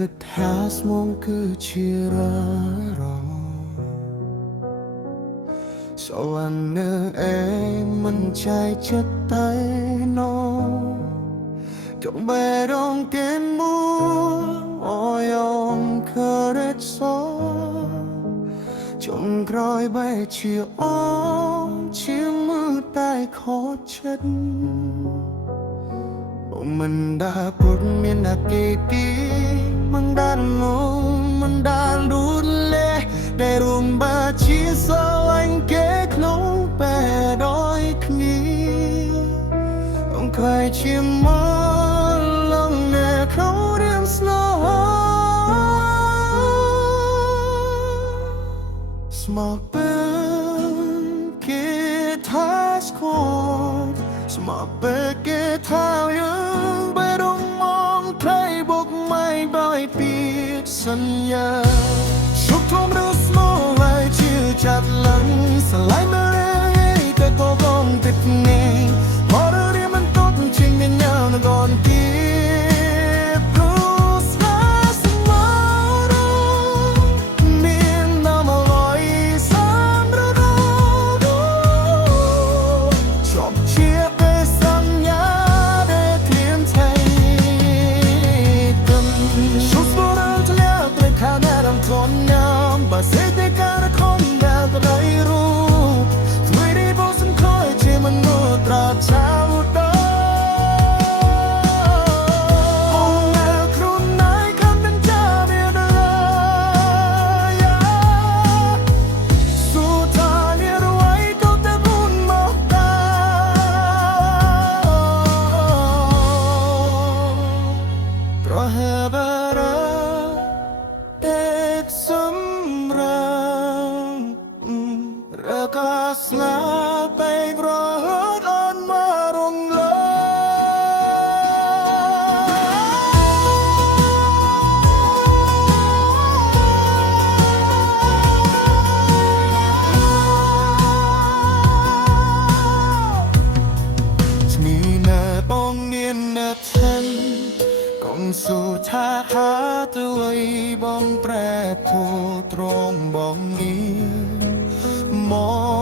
គិតថាស្មងគឺជាររសវណ្ណអេមិនចៃចិត្តតែណូក៏បែរងគេមួអយងខរេតសចុងក្រោយបែរជាអងជាมือតែខូចចិត្តមិនដាពុតមានអាគេទីមិនដានោះមិនដាលូលេដែលរួមបាជាសអញគេក្នុងពេលដោយគ្នាអង្គខ្លាយជាមកលងនៅក្នុងរៀងស្លោស្មោកពេលគេថាស្គាល់ស្មោកពេលគេថាយើងបែរងមកใครบอกไม่บ่อยปีสัญญาชุกทมรู้สมองไว้ชื่อจัดหลังสลายมาเรื่อยแต่ก็คงติดเน่พอเรื่องมันต้นจริงในเงาในก่อนที่ស្លាប់ไปរហូតអនមករងលើស្មីណាបងមានណាថានកុំសូថាហាទៅឲ្យបងប្រែពូត្រង់បងនេះមក